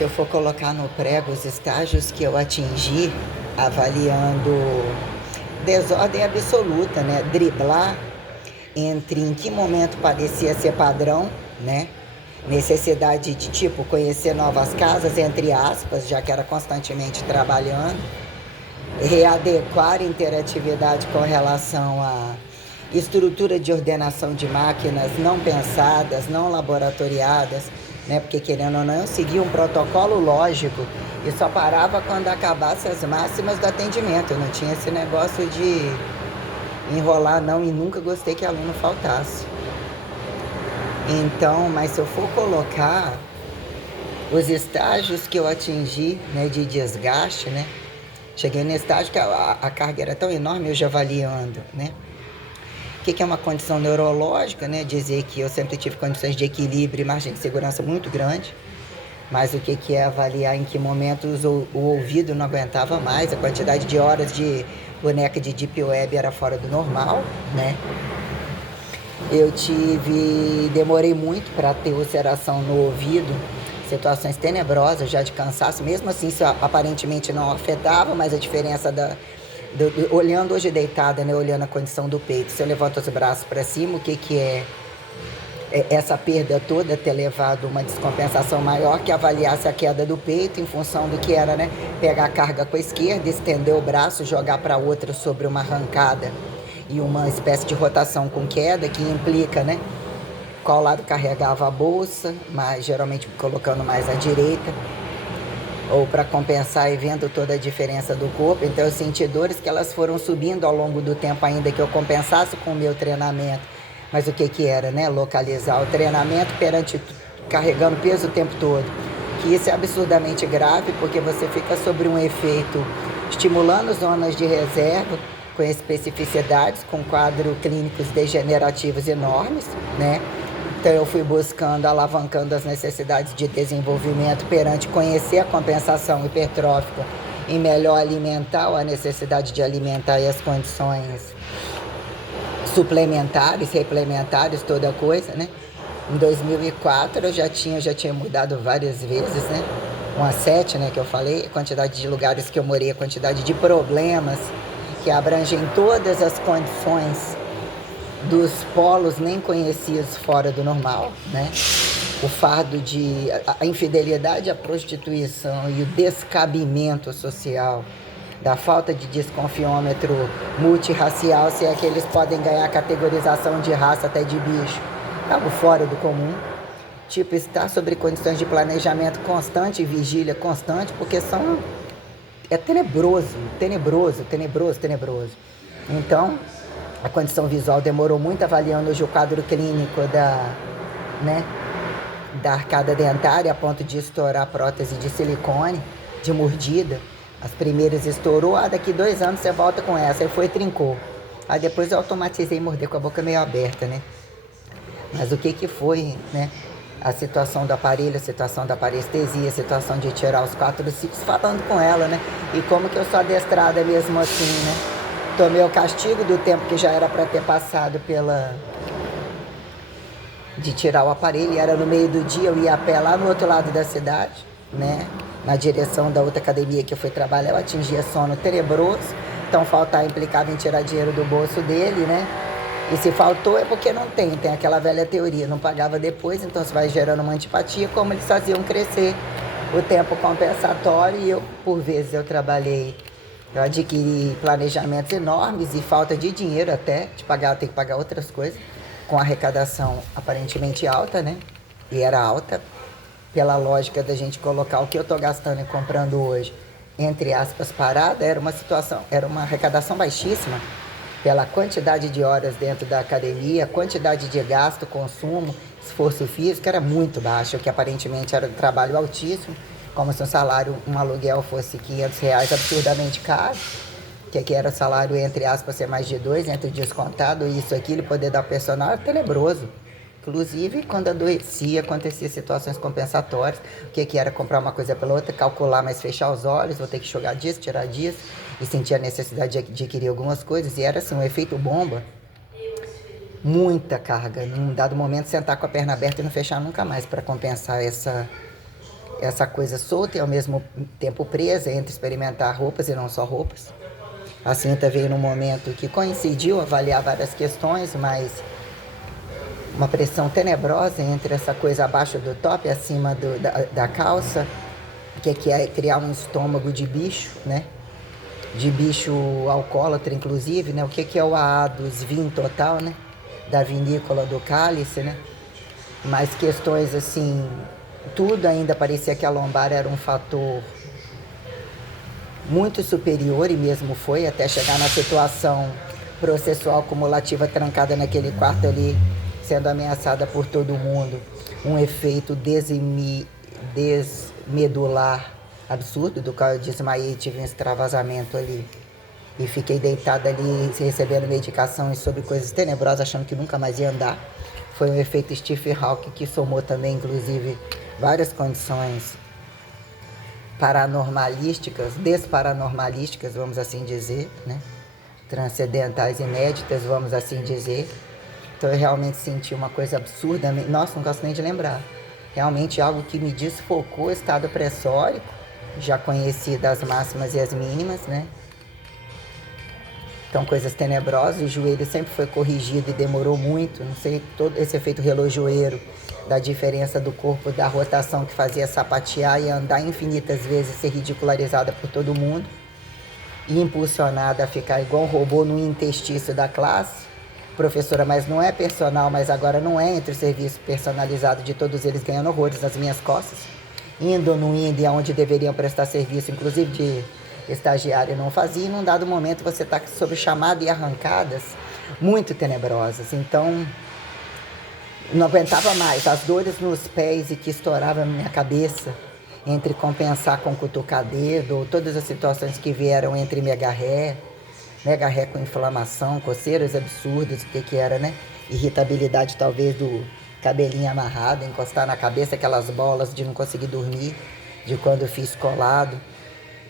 Se eu for colocar no prego os estágios que eu atingi, avaliando desordem absoluta, né? Driblar entre em que momento parecia ser padrão, né? Necessidade de, tipo, conhecer novas casas, entre aspas, já que era constantemente trabalhando, readequar interatividade com relação à estrutura de ordenação de máquinas não pensadas, não laboratoriadas, né? Porque, querendo ou não, eu seguia um protocolo lógico e só parava quando acabasse as máximas do atendimento. Eu não tinha esse negócio de enrolar, não, e nunca gostei que aluno faltasse. Então, mas se eu for colocar os estágios que eu atingi, né, de desgaste, né? Cheguei no estágio que a carga era tão enorme, eu já avaliando, né? O que é uma condição neurológica, né? Dizer que eu sempre tive condições de equilíbrio e margem de segurança muito grande. Mas o que é avaliar em que momentos o ouvido não aguentava mais, a quantidade de horas de boneca de Deep Web era fora do normal, né? Demorei muito para ter ulceração no ouvido, situações tenebrosas já de cansaço, mesmo assim isso aparentemente não afetava, mas a diferença olhando hoje deitada, né, olhando a condição do peito, se eu levanto os braços para cima, o que é essa perda toda ter levado uma descompensação maior que avaliasse a queda do peito em função do que era, né, pegar a carga com a esquerda, estender o braço, jogar para outra sobre uma arrancada e uma espécie de rotação com queda que implica, né, qual lado carregava a bolsa, mas geralmente colocando mais à direita, ou para compensar e vendo toda a diferença do corpo. Então eu senti dores que elas foram subindo ao longo do tempo, ainda que eu compensasse com o meu treinamento. Mas o que era, né? Localizar o treinamento perante carregando peso o tempo todo. Que isso é absurdamente grave, porque você fica sobre um efeito estimulando zonas de reserva, com especificidades, com quadros clínicos degenerativos enormes, né? Então eu fui buscando, alavancando as necessidades de desenvolvimento perante conhecer a compensação hipertrófica em melhor alimentar, ou a necessidade de alimentar e as condições suplementares, replementares, toda coisa, né? Em 2004 eu já tinha mudado várias vezes, né? Umas 7, né, que eu falei, a quantidade de lugares que eu morei, a quantidade de problemas que abrangem todas as condições dos polos nem conhecidos fora do normal, né? O fardo de a infidelidade, a prostituição e o descabimento social, da falta de desconfiômetro multirracial, se é que eles podem ganhar categorização de raça até de bicho, algo fora do comum. Tipo, estar sobre condições de planejamento constante e vigília constante, porque é tenebroso. Então, a condição visual demorou muito, avaliando hoje o quadro clínico da arcada dentária, a ponto de estourar a prótese de silicone, de mordida. As primeiras estourou, daqui 2 anos você volta com essa, aí foi e trincou. Aí depois eu automatizei morder com a boca meio aberta, né? Mas o que foi, né? A situação do aparelho, a situação da parestesia, a situação de tirar os 4 cílios, falando com ela, né? E como que eu sou adestrada mesmo assim, né? Tomei o castigo do tempo que já era para ter passado de tirar o aparelho, e era no meio do dia, eu ia a pé lá no outro lado da cidade, né? Na direção da outra academia que eu fui trabalhar, eu atingia sono tenebroso, então faltar implicava em tirar dinheiro do bolso dele, né? E se faltou é porque não tem aquela velha teoria, não pagava depois, então você vai gerando uma antipatia, como eles faziam crescer o tempo compensatório. E eu, por vezes, eu adquiri planejamentos enormes e falta de dinheiro até, ter que pagar outras coisas, com arrecadação aparentemente alta, né? E era alta, pela lógica da gente colocar o que eu estou gastando e comprando hoje, entre aspas, parada, era uma arrecadação baixíssima, pela quantidade de horas dentro da academia, quantidade de gasto, consumo, esforço físico, era muito baixo, o que aparentemente era um trabalho altíssimo, como se um aluguel fosse R$500, absurdamente caro, que era o salário, entre aspas, ser mais de 2, entre descontado, isso, aquilo, poder dar personal, era tenebroso. Inclusive, quando adoecia, acontecia situações compensatórias, o que era comprar uma coisa pela outra, calcular, mas fechar os olhos, vou ter que jogar disso, tirar disso, e sentir a necessidade de adquirir algumas coisas, e era assim, um efeito bomba, muita carga, num dado momento sentar com a perna aberta e não fechar nunca mais, para compensar essa coisa solta e ao mesmo tempo presa entre experimentar roupas e não só roupas. A cinta veio num momento que coincidiu avaliar várias questões, mas uma pressão tenebrosa entre essa coisa abaixo do top e acima da calça, que é criar um estômago de bicho, né? De bicho alcoólatra, inclusive, né? O que é o AA dos vinhos total, né? Da vinícola do Cálice, né? Mas questões assim, tudo ainda parecia que a lombar era um fator muito superior, e mesmo foi, até chegar na situação processual cumulativa trancada naquele quarto ali, sendo ameaçada por todo mundo. Um efeito desmedular absurdo, do qual eu desmaiei e tive um extravasamento ali. E fiquei deitada ali, recebendo medicação e sobre coisas tenebrosas, achando que nunca mais ia andar. Foi um efeito Stephen Hawking que somou também, inclusive, várias condições paranormalísticas, desparanormalísticas, vamos assim dizer, né? Transcendentais inéditas, vamos assim dizer. Então eu realmente senti uma coisa absurda, nossa, não gosto nem de lembrar. Realmente algo que me desfocou o estado pressórico, já conheci das máximas e as mínimas, né? Então, coisas tenebrosas, o joelho sempre foi corrigido e demorou muito, não sei, todo esse efeito relojoeiro da diferença do corpo, da rotação que fazia sapatear e andar infinitas vezes, ser ridicularizada por todo mundo e impulsionada a ficar igual um robô no interstício da classe. Professora, mas não é personal, mas agora não é entre o serviço personalizado de todos eles ganhando horrores nas minhas costas, indo ou não indo e aonde deveriam prestar serviço, inclusive de estagiário não fazia, e num dado momento você está sob chamada e arrancadas muito tenebrosas. Então, não aguentava mais, as dores nos pés e que estouravam na minha cabeça, entre compensar com cutucar dedo, ou todas as situações que vieram entre mega ré com inflamação, coceiras absurdas, o que era, né? Irritabilidade talvez do cabelinho amarrado, encostar na cabeça, aquelas bolas de não conseguir dormir, de quando eu fiz colado,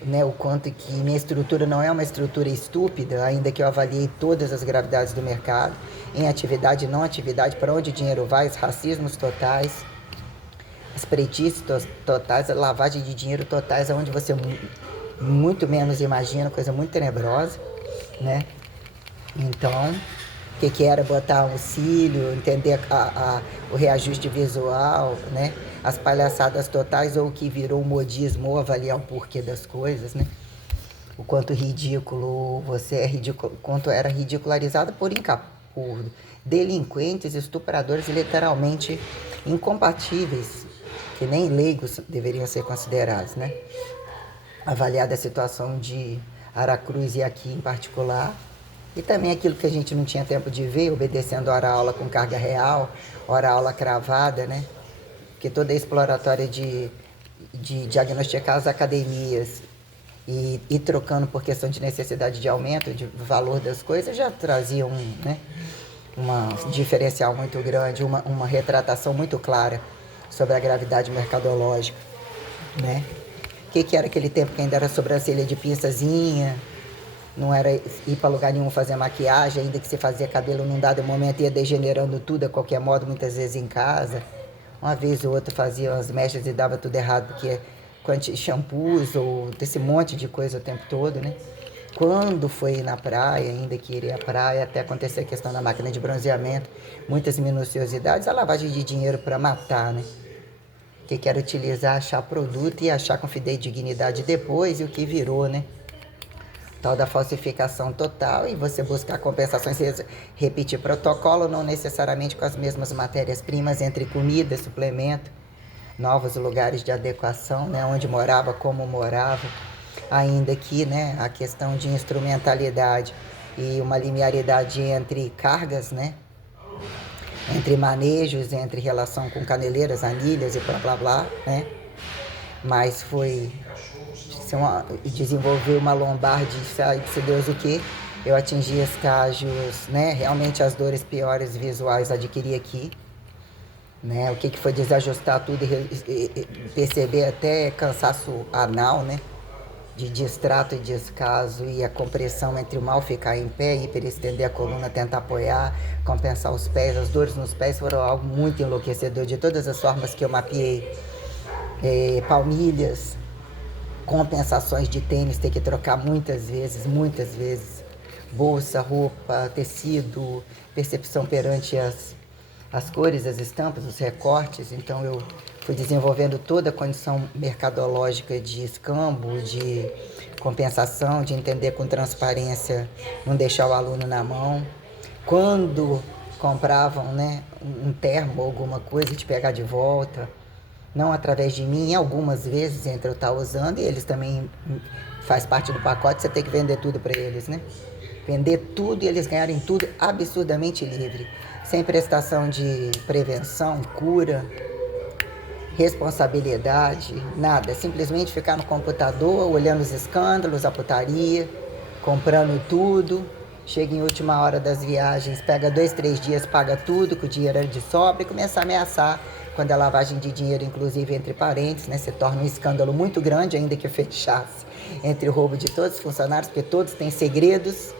né? O quanto que minha estrutura não é uma estrutura estúpida, ainda que eu avaliei todas as gravidades do mercado, em atividade e não atividade, para onde o dinheiro vai, os racismos totais, as preitices totais, a lavagem de dinheiro totais, onde você muito menos imagina, coisa muito tenebrosa, né? Então, o que era botar um cílio, entender o reajuste visual, né? As palhaçadas totais, ou o que virou um modismo, ou avaliar o porquê das coisas, né? O quanto ridículo você é, quanto era ridicularizado por delinquentes, estupradores literalmente incompatíveis, que nem leigos deveriam ser considerados, né? Avaliada a situação de Aracruz e aqui em particular, e também aquilo que a gente não tinha tempo de ver, obedecendo hora-aula com carga real, hora-aula cravada, né? Porque toda a exploratória de diagnosticar as academias e trocando por questão de necessidade de aumento, de valor das coisas, já trazia uma diferencial muito grande, uma retratação muito clara sobre a gravidade mercadológica, né? O que era aquele tempo que ainda era sobrancelha de pinçazinha, não era ir para lugar nenhum fazer maquiagem, ainda que se fazia cabelo num dado momento ia degenerando tudo a qualquer modo, muitas vezes em casa. Uma vez ou outra fazia as mechas e dava tudo errado, porque shampoos ou desse monte de coisa o tempo todo, né? Quando foi ir na praia, ainda que iria à praia, até acontecer a questão da máquina de bronzeamento, muitas minuciosidades, a lavagem de dinheiro para matar, né? Que era utilizar, achar produto e achar com fidedignidade depois, e o que virou, né? Tal da falsificação total, e você buscar compensações, repetir protocolo, não necessariamente com as mesmas matérias-primas, entre comida, suplemento, novos lugares de adequação, né? Onde morava, como morava, ainda que, né, a questão de instrumentalidade e uma linearidade entre cargas, né? Entre manejos, entre relação com caneleiras, anilhas e blá blá blá, né? Mas foi desenvolver uma lombar de se Deus o que. Eu atingi estágios, né? Realmente as dores piores visuais adquiri aqui, né? O que foi desajustar tudo e perceber até cansaço anal, né? De distrato e descaso, e a compressão entre o mal ficar em pé, hiperestender a coluna, tentar apoiar, compensar os pés, as dores nos pés foram algo muito enlouquecedor, de todas as formas que eu mapeei palmilhas, compensações de tênis, ter que trocar muitas vezes, bolsa, roupa, tecido, percepção perante as cores, as estampas, os recortes. Então eu fui desenvolvendo toda a condição mercadológica de escambo, de compensação, de entender com transparência, não deixar o aluno na mão. Quando compravam, né, um termo ou alguma coisa, de pegar de volta, não através de mim, algumas vezes, entre eu estar usando, e eles também faz parte do pacote, você tem que vender tudo para eles, né? Vender tudo e eles ganharem tudo absurdamente livre, sem prestação de prevenção, cura, responsabilidade, nada. Simplesmente ficar no computador, olhando os escândalos, a putaria, comprando tudo. Chega em última hora das viagens, pega 2, 3 dias, paga tudo, que o dinheiro era de sobra, e começa a ameaçar, quando é lavagem de dinheiro, inclusive entre parentes, né? Se torna um escândalo muito grande, ainda que fechasse, entre o roubo de todos os funcionários, porque todos têm segredos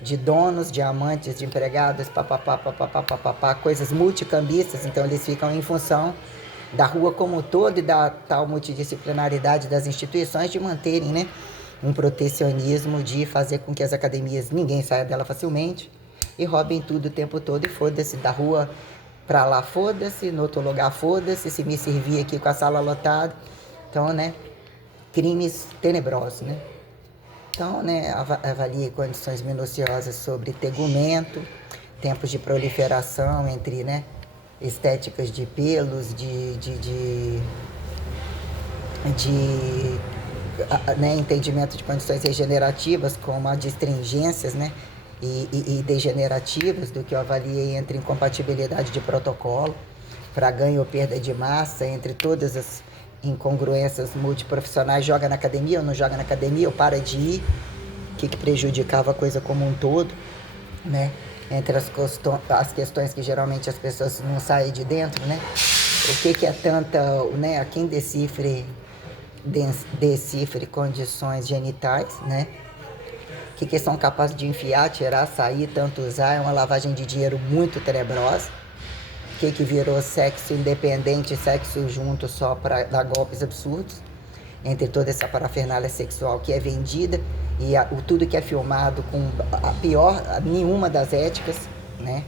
de donos, de amantes, de empregados, papapá, coisas multicambistas. Então eles ficam em função da rua como um todo e da tal multidisciplinaridade das instituições de manterem, né, um protecionismo, de fazer com que as academias, ninguém saia dela facilmente, e roubem tudo o tempo todo, e foda-se, da rua pra lá foda-se, no outro lugar foda-se, se me servir aqui com a sala lotada. Então, né, crimes tenebrosos, né. Então, né, avalie condições minuciosas sobre tegumento, tempos de proliferação entre, né, estéticas de pelos, né, entendimento de condições regenerativas, como adstringências, né, e degenerativas, do que eu avaliei entre incompatibilidade de protocolo para ganho ou perda de massa, entre todas as incongruências multiprofissionais, joga na academia ou não joga na academia, ou para de ir, o que prejudicava a coisa como um todo, né? Entre as questões que geralmente as pessoas não saem de dentro, né? O que é tanta, né? A quem decifre condições genitais, né? Que são capazes de enfiar, tirar, sair, tanto usar, é uma lavagem de dinheiro muito tenebrosa. Que virou sexo independente, sexo junto só para dar golpes absurdos, entre toda essa parafernália sexual que é vendida e tudo que é filmado com a pior, nenhuma das éticas, né?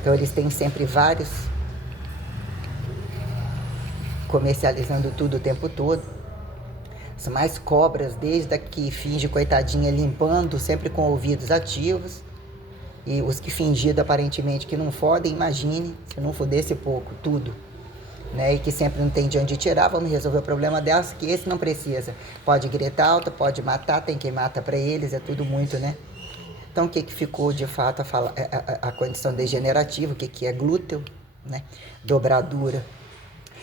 Então eles têm sempre vários comercializando tudo o tempo todo. As mais cobras, desde a que finge coitadinha limpando, sempre com ouvidos ativos, e os que fingiram aparentemente que não fodem, imagine se não fodesse pouco, tudo, né? E que sempre não tem de onde tirar, vamos resolver o problema delas, que esse não precisa. Pode gritar alto, pode matar, tem quem mata para eles, é tudo muito, né? Então o que ficou de fato a condição degenerativa, o que é glúteo, né? Dobradura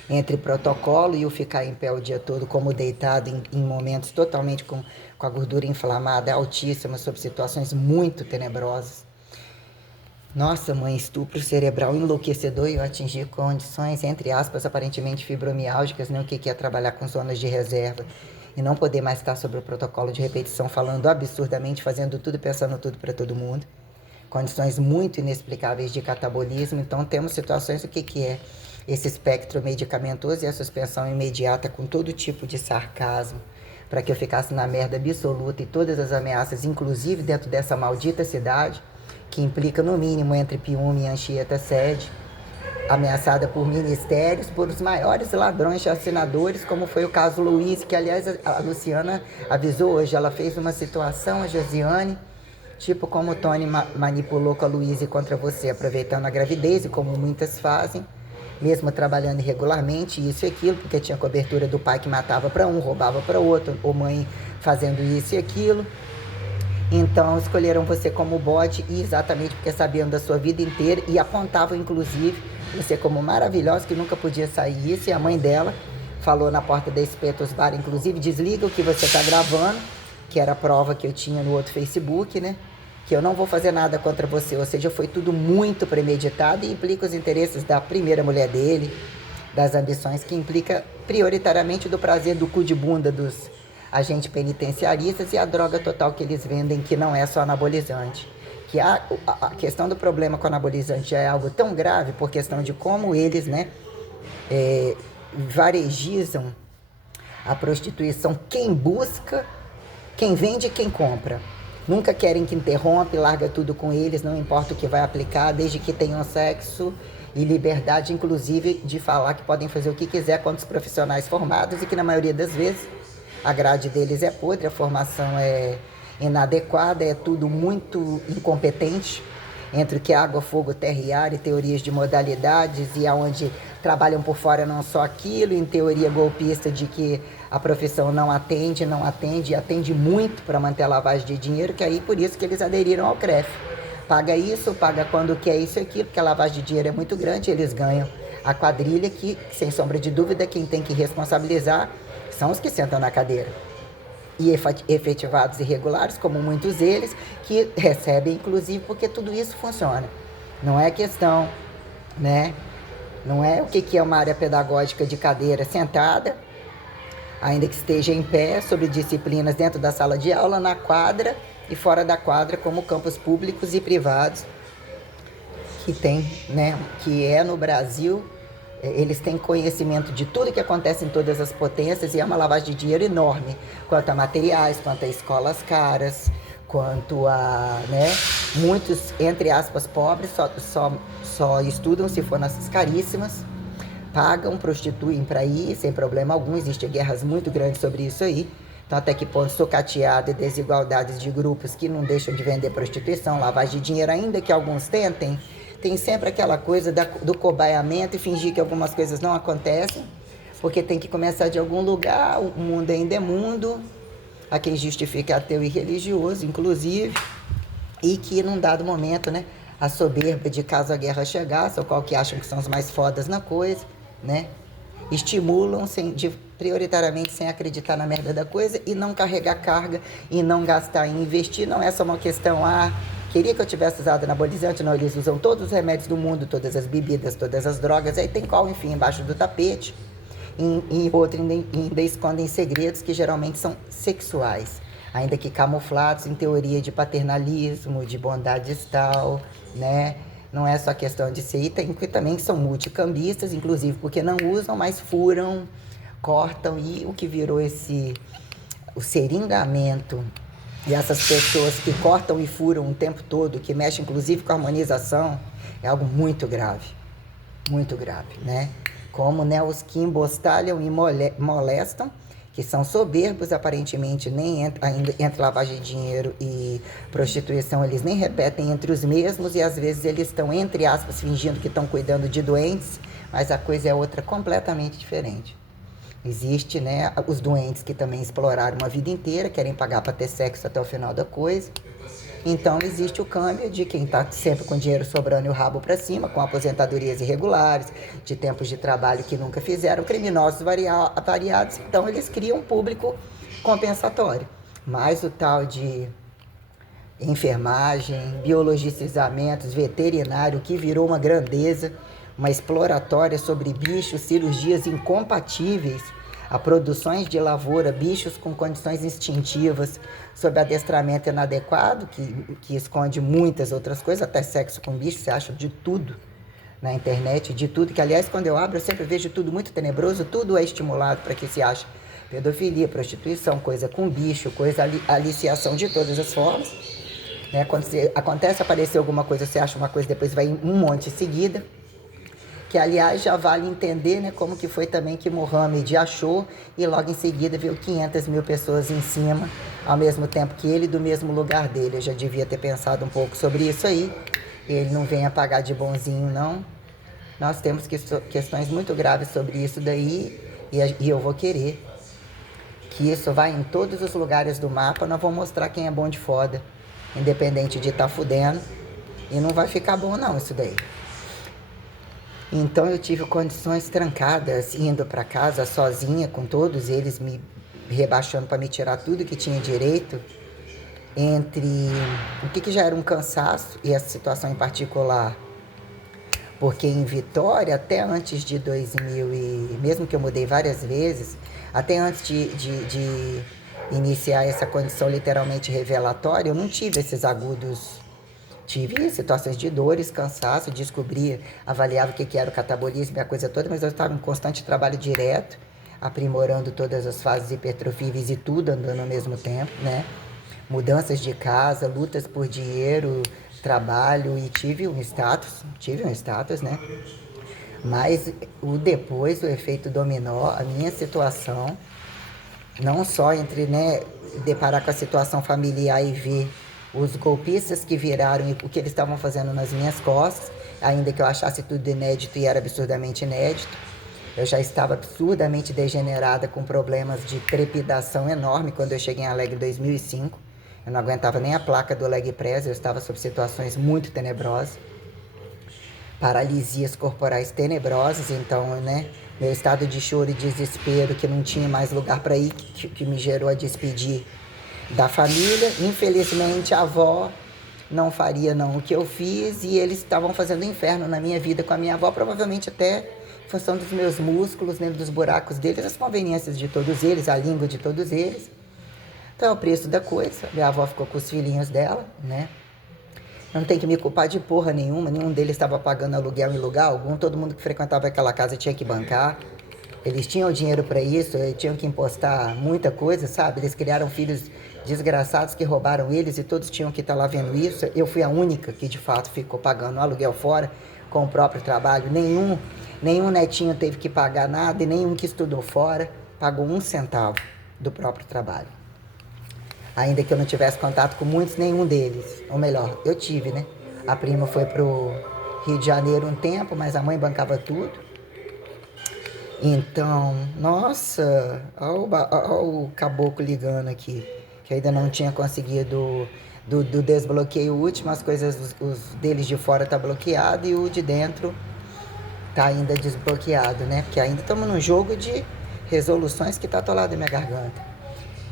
entre protocolo e o ficar em pé o dia todo, como deitado em momentos totalmente com a gordura inflamada altíssima, sob situações muito tenebrosas. Nossa, mãe, estupro cerebral enlouquecedor, e eu atingi condições, entre aspas, aparentemente fibromiálgicas, né? O que é trabalhar com zonas de reserva e não poder mais estar sobre o protocolo de repetição, falando absurdamente, fazendo tudo, pensando tudo para todo mundo. Condições muito inexplicáveis de catabolismo. Então temos situações, o que é esse espectro medicamentoso e a suspensão imediata com todo tipo de sarcasmo, para que eu ficasse na merda absoluta, e todas as ameaças, inclusive dentro dessa maldita cidade, que implica no mínimo entre Piúma e Anchieta sede, ameaçada por ministérios, por os maiores ladrões chacinadores, como foi o caso Luiz, que aliás a Luciana avisou hoje, ela fez uma situação, a Josiane, tipo como o Tony manipulou com a Luísa contra você, aproveitando a gravidez, e como muitas fazem, mesmo trabalhando irregularmente, isso e aquilo, porque tinha cobertura do pai que matava para um, roubava para outro, ou mãe fazendo isso e aquilo. Então escolheram você como bode, e exatamente porque sabiam da sua vida inteira e apontavam inclusive você como maravilhosa, que nunca podia sair isso. E a mãe dela falou na porta da Espetos Bar, inclusive, desliga o que você está gravando, que era a prova que eu tinha no outro Facebook, né? Que eu não vou fazer nada contra você. Ou seja, foi tudo muito premeditado e implica os interesses da primeira mulher dele, das ambições, que implica prioritariamente do prazer do cu de bunda dos agentes penitenciaristas, e a droga total que eles vendem, que não é só anabolizante. Que a questão do problema com anabolizante é algo tão grave por questão de como eles, né, varejizam A prostituição, quem busca, quem vende e quem compra. Nunca querem que interrompa, larga tudo com eles, não importa o que vai aplicar, desde que tenham sexo e liberdade, inclusive, de falar que podem fazer o que quiser com os profissionais formados e que, na maioria das vezes, a grade deles é podre, a formação é inadequada, é tudo muito incompetente, entre o que é água, fogo, terra e ar, e teorias de modalidades, e aonde trabalham por fora não só aquilo, em teoria golpista de que a profissão não atende, e atende muito para manter a lavagem de dinheiro, que aí por isso que eles aderiram ao CREF. Paga isso, paga quando quer isso e aquilo, porque a lavagem de dinheiro é muito grande, eles ganham a quadrilha que, sem sombra de dúvida, quem tem que responsabilizar são os que sentam na cadeira. E efetivados irregulares, como muitos deles, que recebem, inclusive, porque tudo isso funciona. Não é questão, né? Não é o que é uma área pedagógica de cadeira sentada, ainda que esteja em pé, sobre disciplinas dentro da sala de aula, na quadra e fora da quadra, como campos públicos e privados, que tem, né? Que é no Brasil. Eles têm conhecimento de tudo que acontece em todas as potências e é uma lavagem de dinheiro enorme, quanto a materiais, quanto a escolas caras, quanto a, né, muitos, entre aspas, pobres, só estudam se for nas caríssimas, pagam, prostituem para ir, sem problema algum, existem guerras muito grandes sobre isso aí, então até que ponto sucateado e desigualdades de grupos que não deixam de vender prostituição, lavagem de dinheiro, ainda que alguns tentem, tem sempre aquela coisa do cobaiamento e fingir que algumas coisas não acontecem, porque tem que começar de algum lugar, o mundo ainda é mundo, há quem justifica ateu e religioso, inclusive, e que num dado momento, né, a soberba de caso a guerra chegasse, ou qual que acham que são os mais fodas na coisa, né, estimulam prioritariamente sem acreditar na merda da coisa e não carregar carga e não gastar em investir, não é só uma questão, queria que eu tivesse usado anabolizante, não, eles usam todos os remédios do mundo, todas as bebidas, todas as drogas, aí tem qual, enfim, embaixo do tapete, e outro ainda escondem segredos que geralmente são sexuais, ainda que camuflados em teoria de paternalismo, de bondade tal, né? Não é só questão de ser, tem que também são multicambistas, inclusive porque não usam, mas furam, cortam, e o que virou o seringamento, e essas pessoas que cortam e furam o tempo todo, que mexem inclusive com a harmonização, é algo muito grave, né? Como, né, os que embostalham e molestam, que são soberbos, aparentemente, nem entre lavagem de dinheiro e prostituição, eles nem repetem entre os mesmos, e às vezes eles estão, entre aspas, fingindo que estão cuidando de doentes, mas a coisa é outra completamente diferente. Existe, né, os doentes que também exploraram uma vida inteira, querem pagar para ter sexo até o final da coisa. Então existe o câmbio de quem está sempre com dinheiro sobrando e o rabo para cima, com aposentadorias irregulares, de tempos de trabalho que nunca fizeram, criminosos variados. Então eles criam um público compensatório. Mas o tal de enfermagem, biologicizamentos, veterinário, que virou uma grandeza, uma exploratória sobre bichos, cirurgias incompatíveis a produções de lavoura, bichos com condições instintivas, sob adestramento inadequado, que esconde muitas outras coisas, até sexo com bicho, você acha de tudo na internet, de tudo, que aliás, quando eu abro, eu sempre vejo tudo muito tenebroso, tudo é estimulado para que se ache pedofilia, prostituição, coisa com bicho, coisa, aliciação de todas as formas, né? Quando acontece aparecer alguma coisa, você acha uma coisa, depois vai um monte em seguida, que aliás já vale entender, né, como que foi também que Mohamed achou e logo em seguida viu 500 mil pessoas em cima, ao mesmo tempo que ele do mesmo lugar dele. Eu já devia ter pensado um pouco sobre isso aí, ele não vem pagar de bonzinho não, nós temos questões muito graves sobre isso daí, e eu vou querer que isso vá em todos os lugares do mapa, nós vamos mostrar quem é bom de foda, independente de estar fudendo, e não vai ficar bom não isso daí. Então eu tive condições trancadas, indo para casa sozinha, com todos eles me rebaixando para me tirar tudo que tinha direito, entre o que já era um cansaço, e essa situação em particular, porque em Vitória, até antes de 2000, e mesmo que eu mudei várias vezes, até antes de iniciar essa condição literalmente revelatória, eu não tive esses agudos. Tive situações de dores, cansaço, descobria, avaliava o que era o catabolismo e a coisa toda, mas eu estava em constante trabalho direto, aprimorando todas as fases hipertrofíveis e tudo andando ao mesmo tempo, né? Mudanças de casa, lutas por dinheiro, trabalho e tive um status, né? Mas o depois, o efeito dominó, a minha situação, não só entre, né, deparar com a situação familiar e ver os golpistas que viraram e o que eles estavam fazendo nas minhas costas, ainda que eu achasse tudo inédito e era absurdamente inédito. Eu já estava absurdamente degenerada com problemas de trepidação enorme quando eu cheguei em Alegre em 2005. Eu não aguentava nem a placa do leg press, eu estava sob situações muito tenebrosas. Paralisias corporais tenebrosas, então, né, meu estado de choro e desespero, que não tinha mais lugar para ir, que me gerou a despedir da família. Infelizmente, a avó não faria não o que eu fiz e eles estavam fazendo inferno na minha vida com a minha avó, provavelmente até em função dos meus músculos, né, dos buracos deles, as conveniências de todos eles, a língua de todos eles. Então é o preço da coisa. Minha avó ficou com os filhinhos dela, né? Não tem que me culpar de porra nenhuma, nenhum deles estava pagando aluguel em lugar algum, todo mundo que frequentava aquela casa tinha que bancar. Eles tinham dinheiro para isso, tinham que impostar muita coisa, sabe? Eles criaram filhos desgraçados que roubaram eles e todos tinham que estar lá vendo isso. Eu fui a única que de fato ficou pagando aluguel fora com o próprio trabalho. Nenhum netinho teve que pagar nada e nenhum que estudou fora pagou 1 centavo do próprio trabalho. Ainda que eu não tivesse contato com muitos, nenhum deles. Ou melhor, eu tive, né? A prima foi pro Rio de Janeiro um tempo, mas a mãe bancava tudo. Então, nossa, olha o caboclo ligando aqui, que ainda não tinha conseguido do desbloqueio último, as coisas os deles de fora tá bloqueado e o de dentro tá ainda desbloqueado, né? Porque ainda estamos num jogo de resoluções que tá atolado na minha garganta.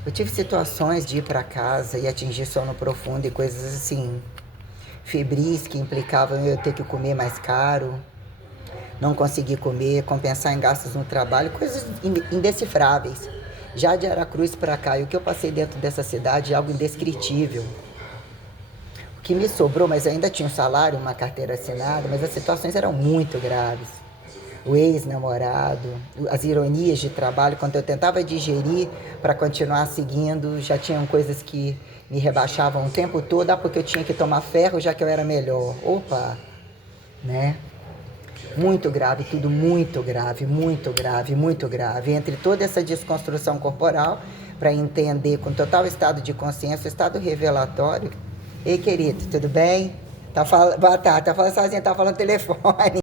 Eu tive situações de ir para casa e atingir sono profundo e coisas assim, febris que implicavam eu ter que comer mais caro, não conseguir comer, compensar em gastos no trabalho, coisas indecifráveis. Já de Aracruz para cá, e o que eu passei dentro dessa cidade é algo indescritível. O que me sobrou, mas eu ainda tinha um salário, uma carteira assinada, mas as situações eram muito graves. O ex-namorado, as ironias de trabalho, quando eu tentava digerir para continuar seguindo, já tinham coisas que me rebaixavam o tempo todo, porque eu tinha que tomar ferro já que eu era melhor. Opa, né? Muito grave, tudo muito grave, muito grave, muito grave. Entre toda essa desconstrução corporal, para entender com total estado de consciência, estado revelatório. Ei, querido, tudo bem? Boa tarde, tá falando sozinha, tá falando telefone.